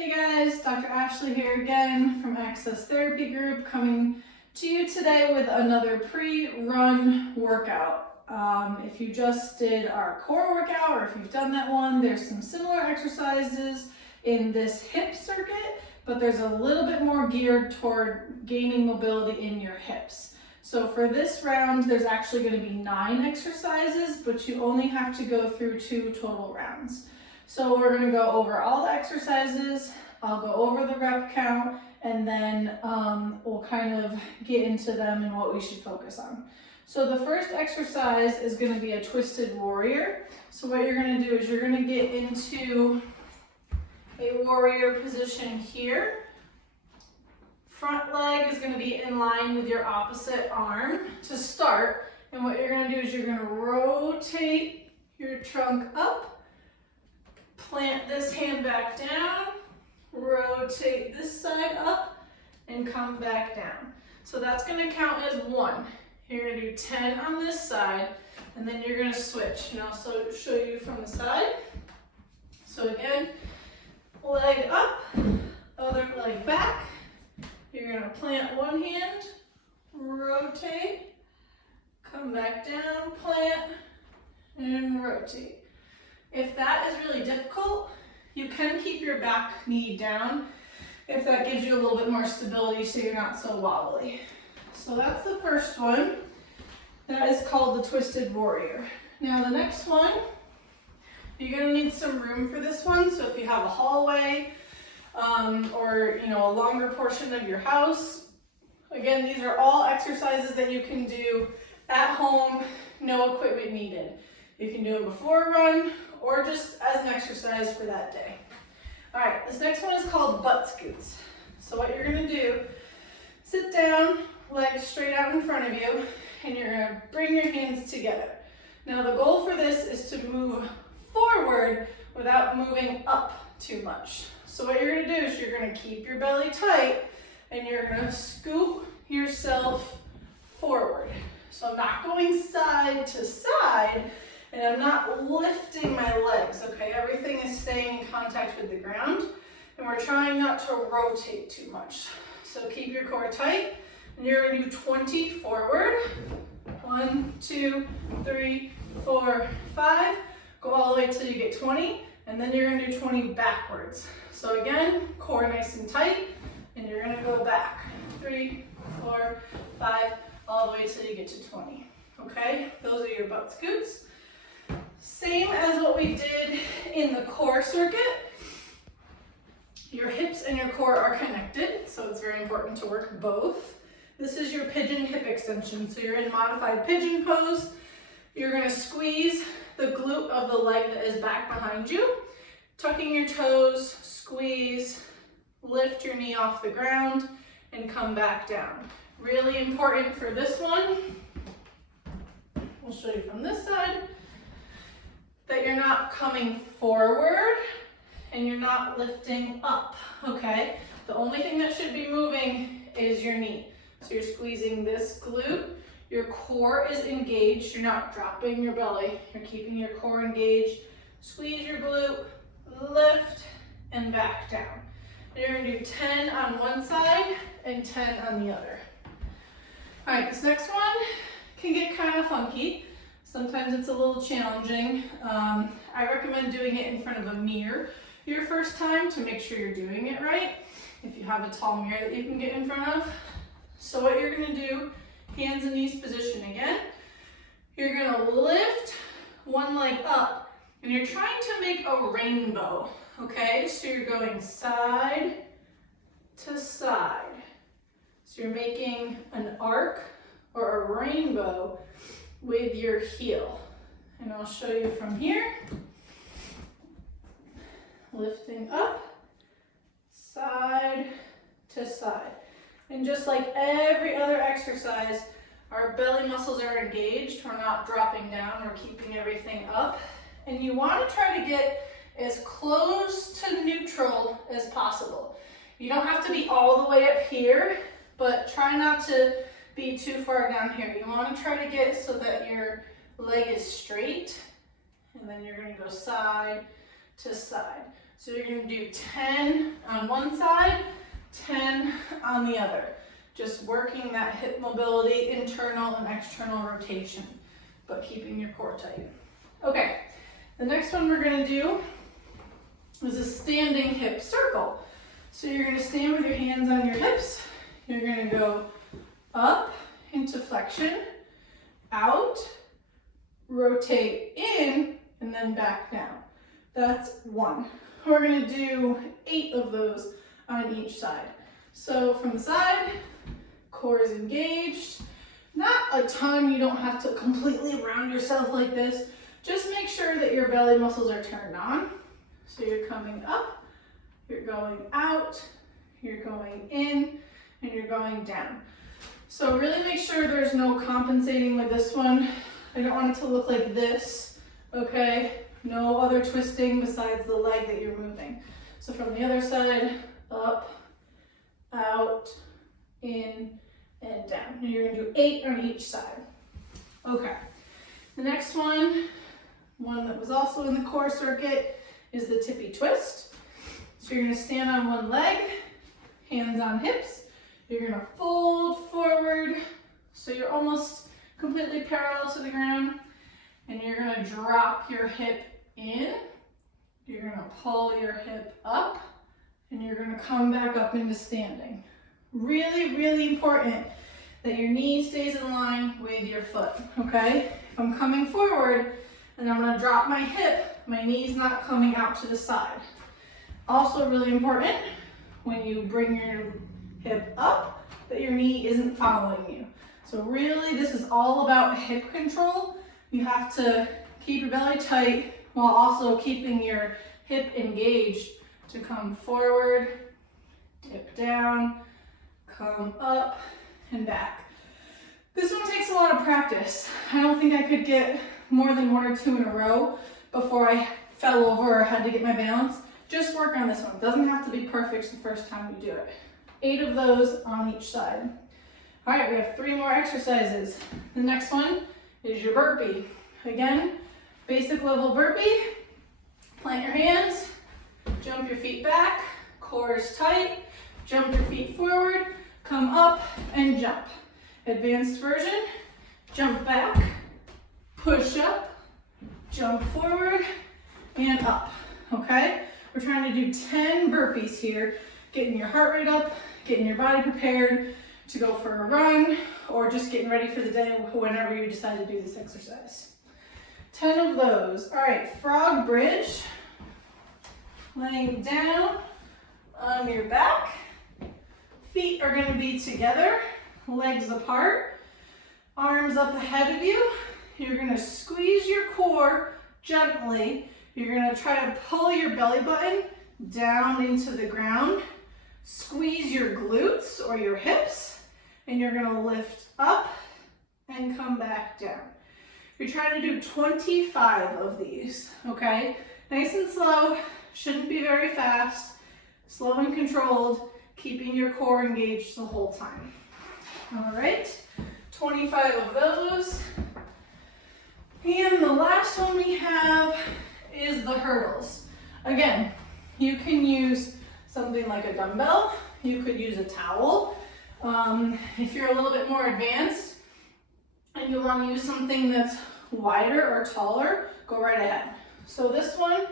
Hey guys, Dr. Ashley here again from Access Therapy Group, coming to you today with another pre-run workout. If you just did our core workout, or if you've done that one, there's some similar exercises in this hip circuit, but there's a little bit more geared toward gaining mobility in your hips. So for this round, there's actually going to be 9 exercises, but you only have to go through 2 total rounds. So we're going to go over all the exercises, I'll go over the rep count, and then we'll kind of get into them and what we should focus on. So the first exercise is going to be a twisted warrior. So what you're going to do is you're going to get into a warrior position here. Front leg is going to be in line with your opposite arm to start. And what you're going to do is you're going to rotate your trunk up, plant this hand back down, rotate this side up, and come back down. So that's going to count as 1. You're going to do 10 on this side, and then you're going to switch. And I'll show you from the side. So again, leg up, other leg back. You're going to plant one hand, rotate, come back down, plant, and rotate. If that is really difficult, you can keep your back knee down if that gives you a little bit more stability so you're not so wobbly. So that's the first one. That is called the twisted warrior. Now the next one, you're going to need some room for this one. So if you have a hallway or a longer portion of your house, again, these are all exercises that you can do at home, no equipment needed. You can do them before a run or just as an exercise for that day. All right, this next one is called butt scoots. So what you're going to do, sit down, legs straight out in front of you, and you're going to bring your hands together. Now the goal for this is to move forward without moving up too much. So what you're going to do is you're going to keep your belly tight and you're going to scoop yourself forward. So I'm not going side to side and I'm not lifting my legs, okay? Everything is staying in contact with the ground and we're trying not to rotate too much. So keep your core tight and you're going to do 20 forward. 1, 2, 3, 4, 5. Go all the way till you get 20 and then you're going to do 20 backwards. So again, core nice and tight and you're going to go back. 3, 4, 5, all the way till you get to 20. Okay, those are your butt scoots. Same as what we did in the core circuit. Your hips and your core are connected, so it's very important to work both. This is your pigeon hip extension. So you're in modified pigeon pose. You're going to squeeze the glute of the leg that is back behind you, tucking your toes, squeeze, lift your knee off the ground, and come back down. Really important for this one, we'll show you from this side, that you're not coming forward and you're not lifting up, okay? The only thing that should be moving is your knee. So you're squeezing this glute, your core is engaged, you're not dropping your belly, you're keeping your core engaged. Squeeze your glute, lift, and back down. And you're gonna do 10 on one side and 10 on the other. All right, this next one can get kind of funky. Sometimes it's a little challenging. I recommend doing it in front of a mirror your first time to make sure you're doing it right. If you have a tall mirror that you can get in front of. So what you're gonna do, hands and knees position again. You're gonna lift one leg up and you're trying to make a rainbow, okay? So you're going side to side. So you're making an arc or a rainbow with your heel. And I'll show you from here. Lifting up, side to side. And just like every other exercise, our belly muscles are engaged. We're not dropping down, we're keeping everything up. And you want to try to get as close to neutral as possible. You don't have to be all the way up here, but try not to be too far down here. You want to try to get so that your leg is straight, and then you're going to go side to side. So you're gonna do 10 on one side, 10 on the other. Just working that hip mobility, internal and external rotation, but keeping your core tight. Okay, the next one we're gonna do is a standing hip circle. So you're gonna stand with your hands on your hips. You're gonna go up into flexion, out, rotate in, and then back down. That's one. We're gonna do 8 of those on each side. So from the side, core is engaged. Not a ton, you don't have to completely round yourself like this. Just make sure that your belly muscles are turned on. So you're coming up, you're going out, you're going in, and you're going down. So really make sure there's no compensating with this one. I don't want it to look like this, okay? No other twisting besides the leg that you're moving. So from the other side, up, out, in, and down. And you're gonna do 8 on each side. Okay, the next one that was also in the core circuit, is the Tippy Twist. So you're gonna stand on one leg, hands on hips. You're gonna fold forward, so you're almost completely parallel to the ground. And you're gonna drop your hip in. You're gonna pull your hip up, and you're gonna come back up into standing. Really, really important that your knee stays in line with your foot, okay? If I'm coming forward and I'm gonna drop my hip, my knee's not coming out to the side. Also really important, when you bring your hip up, that your knee isn't following you. So really, this is all about hip control. You have to keep your belly tight while also keeping your hip engaged to come forward, dip down, come up, and back. This one takes a lot of practice. I don't think I could get more than 1 or 2 in a row before I fell over or had to get my balance. Just work on this one. It doesn't have to be perfect the first time you do it. 8 of those on each side. All right, we have 3 more exercises. The next one is your burpee. Again, basic level burpee. Plant your hands, jump your feet back, core is tight, jump your feet forward, come up and jump. Advanced version, jump back, push up, jump forward, and up, okay? We're trying to do 10 burpees here, getting your heart rate up, getting your body prepared to go for a run, or just getting ready for the day whenever you decide to do this exercise. 10 of those. All right, frog bridge. Laying down on your back. Feet are gonna be together, legs apart, arms up ahead of you. You're gonna squeeze your core gently. You're gonna try to pull your belly button down into the ground. Squeeze your glutes or your hips, and you're gonna lift up and come back down. You're trying to do 25 of these, okay? Nice and slow, shouldn't be very fast. Slow and controlled, keeping your core engaged the whole time. All right, 25 of those. And the last one we have is the hurdles. Again, you can use something like a dumbbell. You could use a towel. If you're a little bit more advanced and you want to use something that's wider or taller, go right ahead. So this one,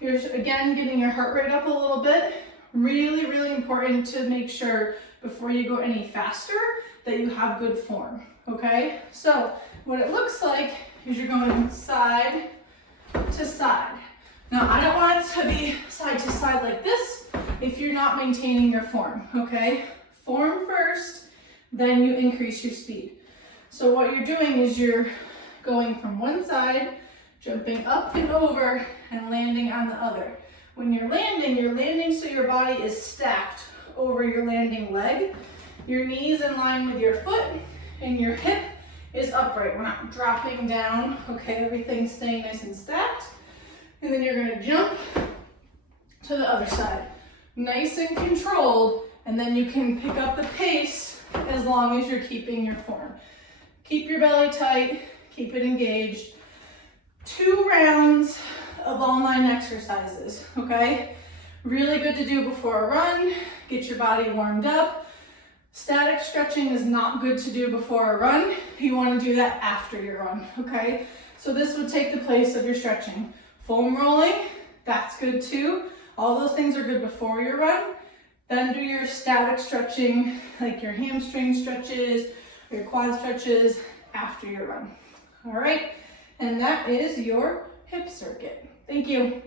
you're again getting your heart rate up a little bit. Really, really important to make sure before you go any faster that you have good form, okay? So what it looks like is you're going side to side. Now, I don't want it to be side to side like this if you're not maintaining your form, okay? Form first, then you increase your speed. So what you're doing is you're going from one side, jumping up and over, and landing on the other. When you're landing so your body is stacked over your landing leg. Your knee's in line with your foot, and your hip is upright. We're not dropping down, okay? Everything's staying nice and stacked. And then you're gonna jump to the other side. Nice and controlled, and then you can pick up the pace as long as you're keeping your form. Keep your belly tight, keep it engaged. 2 rounds of all 9 exercises, okay? Really good to do before a run, get your body warmed up. Static stretching is not good to do before a run. You want to do that after your run, okay? So this would take the place of your stretching. Foam rolling, that's good too. All those things are good before your run. Then do your static stretching, like your hamstring stretches, or your quad stretches after your run. All right, and that is your hip circuit. Thank you.